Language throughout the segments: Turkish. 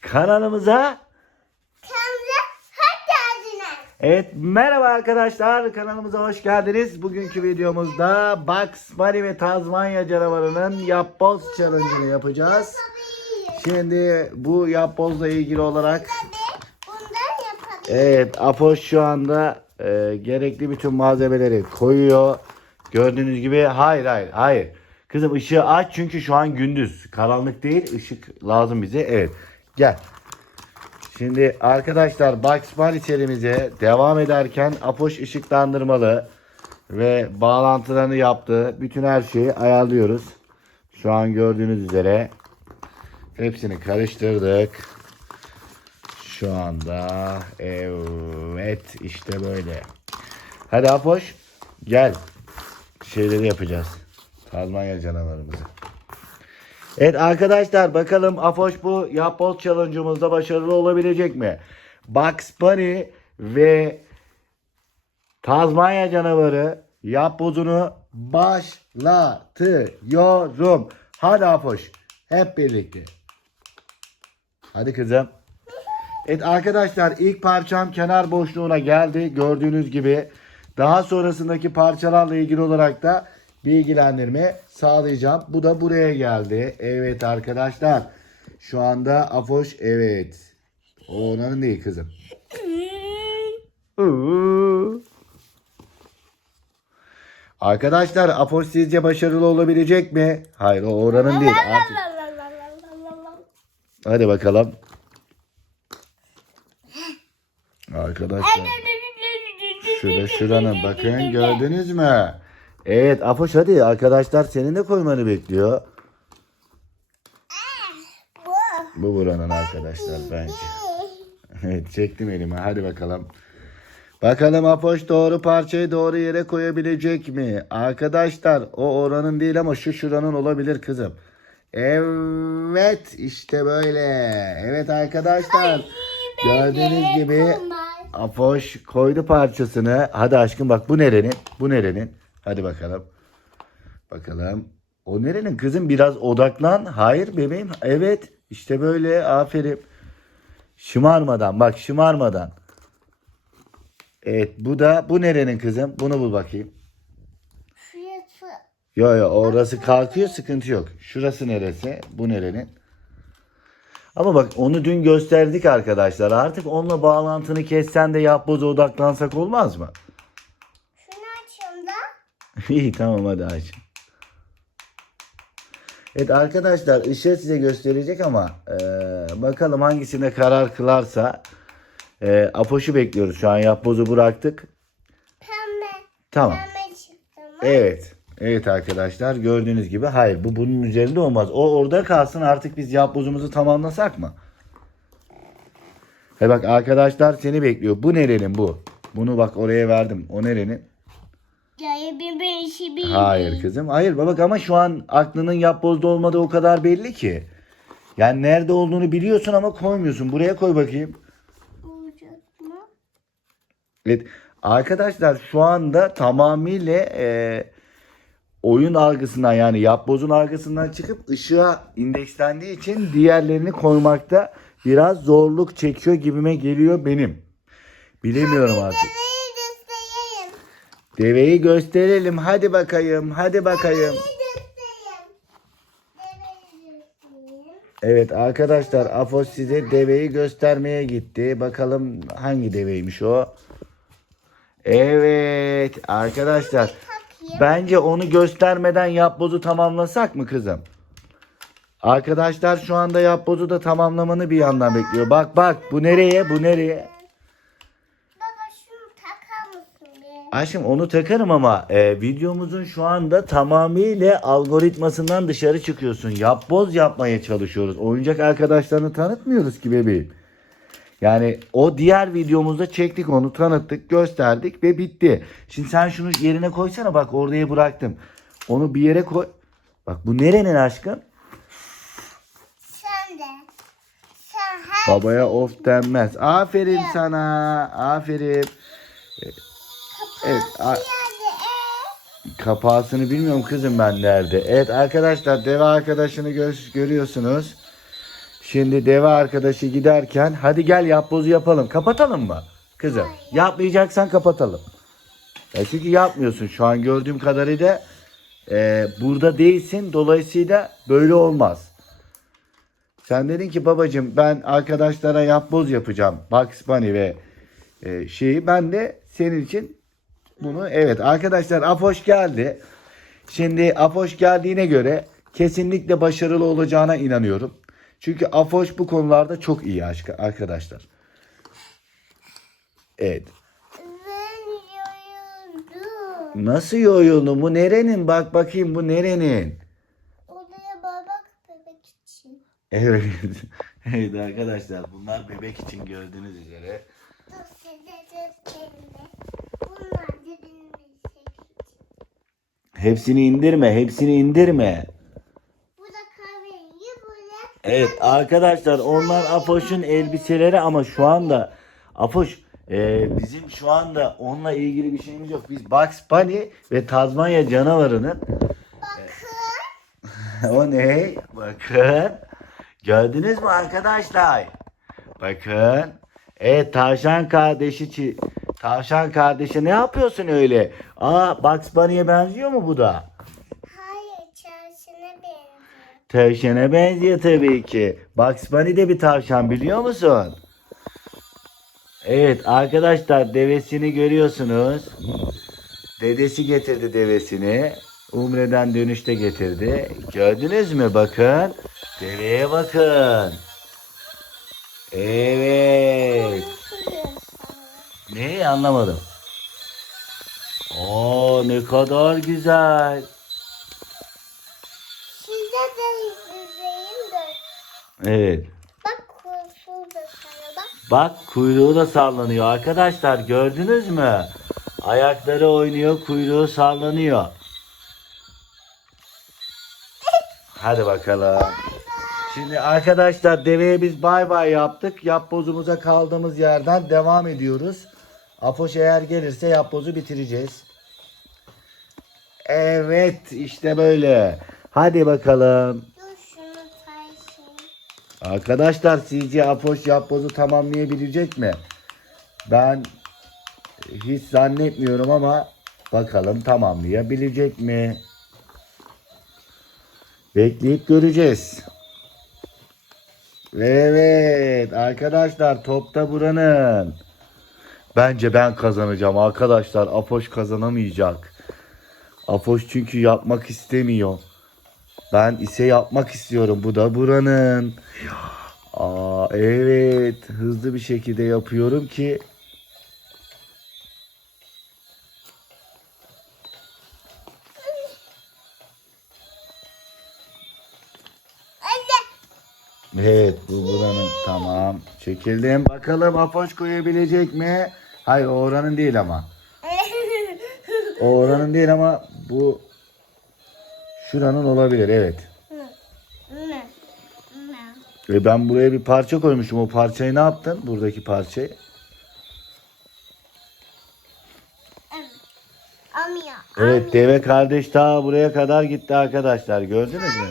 kanalımıza Kanalımıza hoş geldiniz. Evet merhaba arkadaşlar kanalımıza hoş geldiniz. Bugünkü videomuzda Bugs Bunny ve Tazmanya canavarının yapboz challenge'ını yapacağız. Şimdi bu yapbozla ilgili olarak evet Apoş şu anda e, gerekli bütün malzemeleri koyuyor. Gördüğünüz gibi hayır hayır hayır. Kızım ışığı aç çünkü şu an gündüz. Karanlık değil ışık lazım bize. Evet gel. Şimdi arkadaşlar Bugs Bunny serimize devam ederken Apoş ışıklandırmalı ve bağlantılarını yaptı. Bütün her şeyi ayarlıyoruz. Şu an gördüğünüz üzere hepsini karıştırdık. Şu anda evet işte böyle. Hadi Apoş gel. Şeyleri yapacağız. Tazmanya canavarımızı. Evet arkadaşlar bakalım Afoş bu yapboz challenge'ımızda başarılı olabilecek mi? Bugs Bunny ve Tazmanya canavarı yapbozunu başlatıyorum. Hadi Afoş hep birlikte. Hadi kızım. Evet arkadaşlar ilk parçam kenar boşluğuna geldi. Gördüğünüz gibi daha sonrasındaki parçalarla ilgili olarak da bilgilendirme sağlayacağım. Bu da buraya geldi. Evet arkadaşlar. Şu anda Afoş evet. O onların değil kızım. Arkadaşlar Afoş sizce başarılı olabilecek mi? Hayır o oranın değil. Artık. Hadi bakalım. Arkadaşlar. Şurada şuranın bakın gördünüz mü? Evet Afoş hadi arkadaşlar senin de koymanı bekliyor. Bu. Bu buranın arkadaşlar bence. Evet çektim elime hadi bakalım. Bakalım Apoş doğru parçayı doğru yere koyabilecek mi? Arkadaşlar o oranın değil ama şu şuranın olabilir kızım. Evet işte böyle. Evet arkadaşlar. Gördüğünüz gibi Apoş koydu parçasını. Hadi aşkım bak bu nerenin? Bu nerenin? Hadi bakalım. Bakalım. O nerenin kızım biraz odaklan. Hayır bebeğim. Evet işte böyle aferin. Şımarmadan bak şımarmadan. Evet bu da bu nerenin kızım? Bunu bul bakayım. Şurası. Yo yo orası kalkıyor sıkıntı yok. Şurası neresi? Bu nerenin? Ama bak onu dün gösterdik arkadaşlar. Artık onunla bağlantını kessen de yapboza odaklansak olmaz mı? İyi tamam hadi aç. Evet arkadaşlar ışığı size gösterecek ama e, bakalım hangisine karar kılarsa e, Apoş'u bekliyoruz. Şu an yapbozu bıraktık. Pembe. Tamam. Pembe çıktı mı? Evet. Evet arkadaşlar gördüğünüz gibi hayır bu bunun üzerinde olmaz. O orada kalsın artık biz yapbozumuzu tamamlasak mı? He bak arkadaşlar seni bekliyor. Bu nerenin bu? Bunu bak oraya verdim. O nerenin? Ya bir bir işi bir. Hayır kızım. Hayır baba ama şu an aklının yapbozda olmadığı o kadar belli ki. Yani nerede olduğunu biliyorsun ama koymuyorsun. Buraya koy bakayım. Olacak mı? Evet. Arkadaşlar şu anda tamamıyla e, oyun algısından yani yapbozun algısından çıkıp ışığa indekslendiği için diğerlerini koymakta biraz zorluk çekiyor gibime geliyor benim. Bilemiyorum artık. Deveyi gösterelim. Hadi bakayım. Hadi bakayım. Evet arkadaşlar Afos size deveyi göstermeye gitti. Bakalım hangi deveymiş o? Evet arkadaşlar. Bence onu göstermeden yapbozu tamamlasak mı kızım? Arkadaşlar şu anda yapbozu da tamamlamanı bir yandan bekliyor. Bak bak bu nereye bu nereye? Baba şunu takar mısın bir? Aşkım onu takarım ama e, videomuzun şu anda tamamıyla algoritmasından dışarı çıkıyorsun. Yapboz yapmaya çalışıyoruz. Oyuncak arkadaşlarını tanıtmıyoruz ki bebeğim. Yani o diğer videomuzda çektik onu tanıttık gösterdik ve bitti. Şimdi sen şunu yerine koysana bak oraya bıraktım. Onu bir yere koy. Bak bu nerenin aşkım? Sen de. Sen her Babaya of denmez. Aferin sana. Aferin. Evet. A- yerde e. Kapağısını bilmiyorum kızım ben nerede. Evet arkadaşlar deve arkadaşını gö- görüyorsunuz. Şimdi deve arkadaşı giderken hadi gel yapbozu yapalım. Kapatalım mı? Kızım yapmayacaksan kapatalım. Ya çünkü yapmıyorsun şu an gördüğüm kadarıyla e, burada değilsin. Dolayısıyla böyle olmaz. Sen dedin ki babacığım ben arkadaşlara yapboz yapacağım. Bugs Bunny ve e, şeyi ben de senin için bunu evet arkadaşlar Apoş geldi. Şimdi Apoş geldiğine göre kesinlikle başarılı olacağına inanıyorum. Çünkü Apoş bu konularda çok iyi aşk- arkadaşlar. Evet. Nasıl yoyuldu? Bu nerenin? Bak bakayım bu nerenin? Odaya babak bebek için. Evet. evet arkadaşlar bunlar bebek için gördüğünüz üzere. Dur da benim bebek için. Hepsini indirme, hepsini indirme. Evet arkadaşlar onlar Afoş'un elbiseleri ama şu anda Afoş e, bizim şu anda onunla ilgili bir şeyimiz yok. Biz Bugs Bunny ve Tazmanya canavarının bakın. o ne? Bakın. Gördünüz mü arkadaşlar? Bakın. Evet tavşan kardeşi tavşan kardeşi ne yapıyorsun öyle? Aa Bugs Bunny'e benziyor mu bu da? Hayır, çarşına benziyor. Tavşana benziyor tabii ki. Bugs Bunny de bir tavşan biliyor musun? Evet arkadaşlar devesini görüyorsunuz. Dedesi getirdi devesini. Umre'den dönüşte getirdi. Gördünüz mü bakın. Deveye bakın. Evet. Ne anlamadım. Oo ne kadar güzel. Size de izleyeyim de. Evet. Bak kurşun da bak. Bak kuyruğu da sallanıyor arkadaşlar gördünüz mü? Ayakları oynuyor kuyruğu sallanıyor. Hadi bakalım. Şimdi arkadaşlar deveye biz bay bay yaptık. Yapbozumuza kaldığımız yerden devam ediyoruz. Apoş eğer gelirse yapbozu bitireceğiz. Evet işte böyle. Hadi bakalım. Arkadaşlar sizce Apoş yapbozu tamamlayabilecek mi? Ben hiç zannetmiyorum ama bakalım tamamlayabilecek mi? Bekleyip göreceğiz. Evet arkadaşlar topta buranın. Bence ben kazanacağım arkadaşlar. Apoş kazanamayacak. Apoş çünkü yapmak istemiyor. Ben ise yapmak istiyorum. Bu da buranın. Aa evet. Hızlı bir şekilde yapıyorum ki. Evet bu buranın. Tamam. Çekildim. Bakalım Apoş koyabilecek mi? Hayır o oranın değil ama. O oranın değil ama bu şuranın olabilir evet. Ne? Ne? E ben buraya bir parça koymuşum. O parçayı ne yaptın? Buradaki parçayı. Evet deve kardeş ta buraya kadar gitti arkadaşlar. Gördünüz mü?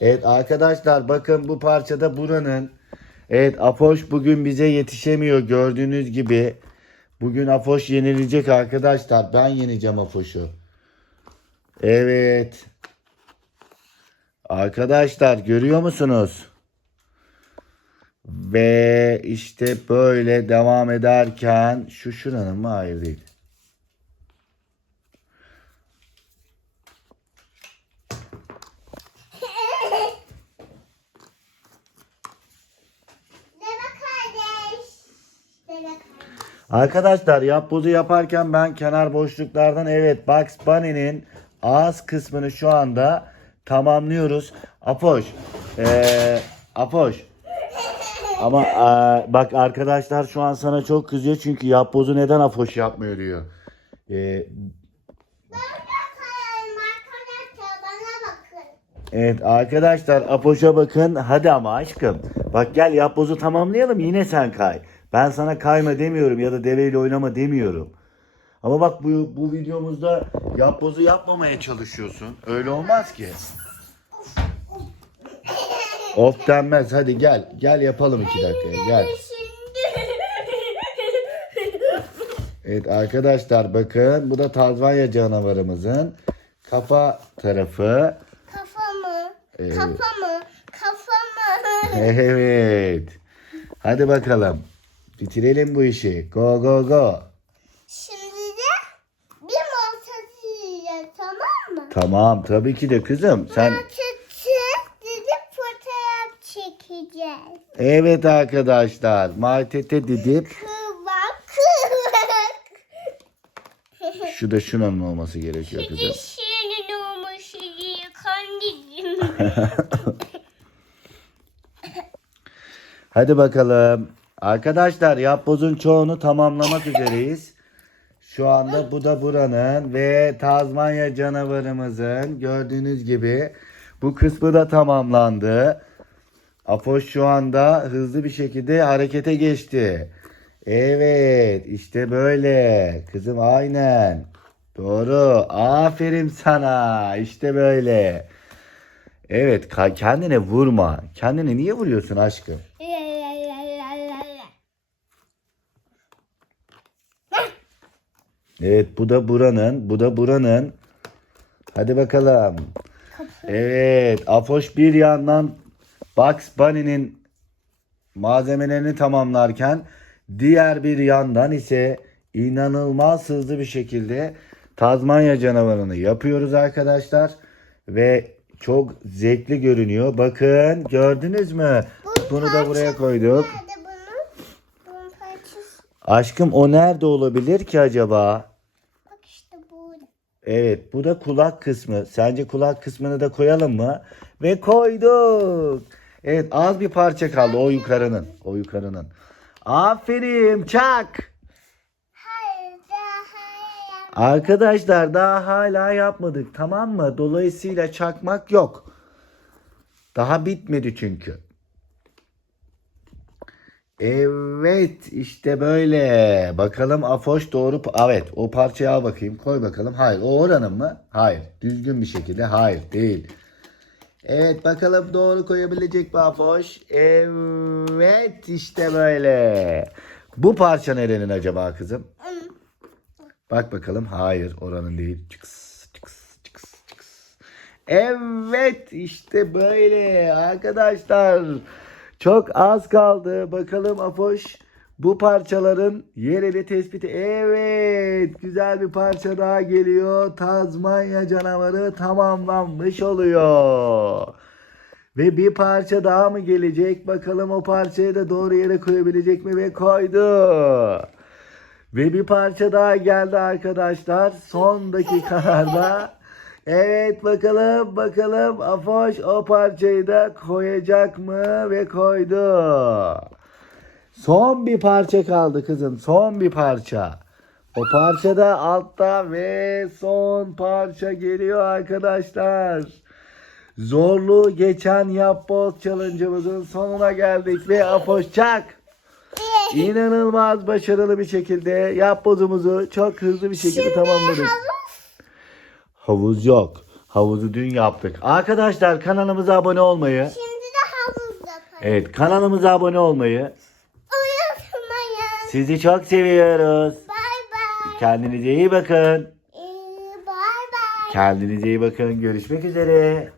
Evet arkadaşlar bakın bu parçada buranın. Evet Apoş bugün bize yetişemiyor gördüğünüz gibi. Bugün Apoş yenilecek arkadaşlar. Ben yeneceğim Apoş'u. Evet. Arkadaşlar görüyor musunuz? Ve işte böyle devam ederken şu şuranın mı? Hayır değil. Deve kardeş. Deve kardeş. Arkadaşlar yapbozu yaparken ben kenar boşluklardan evet Bugs Bunny'nin ağız kısmını şu anda tamamlıyoruz. Apoş. Ee, Apoş. Ama aa, bak arkadaşlar şu an sana çok kızıyor çünkü yapbozu neden Apoş yapmıyor diyor. Ee, evet arkadaşlar Apoş'a bakın. Hadi ama aşkım. Bak gel yapbozu tamamlayalım yine sen kay. Ben sana kayma demiyorum ya da deveyle oynama demiyorum. Ama bak bu, bu videomuzda yapbozu yapmamaya çalışıyorsun. Öyle olmaz ki. Of denmez. Hadi gel. Gel yapalım iki dakikaya. Gel. Evet arkadaşlar bakın bu da Tazmanya canavarımızın kafa tarafı. Kafamı. Evet. Kafamı. Kafamı. Evet. Hadi bakalım. Bitirelim bu işi. Go go go. Şimdi de bir masası yiyeceğiz tamam mı? Tamam tabii ki de kızım. Sen Masası dedi fotoğraf çekeceğiz. evet arkadaşlar. Martete didip Kıvak kıvak. şu da şunun olması gerekiyor kızım. Dişinin olması diye kandildim. Hadi bakalım. Arkadaşlar yapbozun çoğunu tamamlamak üzereyiz. Şu anda bu da buranın ve Tazmanya canavarımızın gördüğünüz gibi bu kısmı da tamamlandı. Apoş şu anda hızlı bir şekilde harekete geçti. Evet işte böyle. Kızım aynen. Doğru. Aferin sana. İşte böyle. Evet kendine vurma. Kendine niye vuruyorsun aşkım? Evet bu da buranın. Bu da buranın. Hadi bakalım. Evet Afoş bir yandan Bugs Bunny'nin malzemelerini tamamlarken diğer bir yandan ise inanılmaz hızlı bir şekilde Tazmanya canavarını yapıyoruz arkadaşlar. Ve çok zevkli görünüyor. Bakın gördünüz mü? Bunu da buraya koyduk. Nerede bunun? Bunun parçası. Aşkım o nerede olabilir ki acaba? Bak işte burada. Evet bu da kulak kısmı. Sence kulak kısmını da koyalım mı? Ve koyduk. Evet az bir parça kaldı o yukarının. O yukarının. Aferin çak. Hayır daha. Arkadaşlar daha hala yapmadık tamam mı? Dolayısıyla çakmak yok. Daha bitmedi çünkü. Evet işte böyle. Bakalım Afoş doğru. Evet o parçayı al bakayım. Koy bakalım. Hayır o oranın mı? Hayır. Düzgün bir şekilde. Hayır değil. Evet bakalım doğru koyabilecek mi Afoş? Evet işte böyle. Bu parça nerenin acaba kızım? Bak bakalım. Hayır oranın değil. Çıks. Evet işte böyle arkadaşlar. Çok az kaldı. Bakalım Apoş bu parçaların yerini tespiti. Evet güzel bir parça daha geliyor. Tazmanya canavarı tamamlanmış oluyor. Ve bir parça daha mı gelecek? Bakalım o parçayı da doğru yere koyabilecek mi? Ve koydu. Ve bir parça daha geldi arkadaşlar. Son dakikalarda. Evet bakalım bakalım Afoş o parçayı da koyacak mı? Ve koydu. Son bir parça kaldı kızım. Son bir parça. O parça da altta ve son parça geliyor arkadaşlar. Zorluğu geçen yapboz challenge'ımızın sonuna geldik ve Afoş çak. İnanılmaz başarılı bir şekilde yapbozumuzu çok hızlı bir şekilde tamamladık. Havuz yok. Havuzu dün yaptık. Arkadaşlar kanalımıza abone olmayı, Şimdi de havuz yapalım. evet kanalımıza abone olmayı, Unutmayın. sizi çok seviyoruz. Bay bay. Kendinize iyi bakın. Ee, Bay bay. Kendinize iyi bakın. Görüşmek üzere.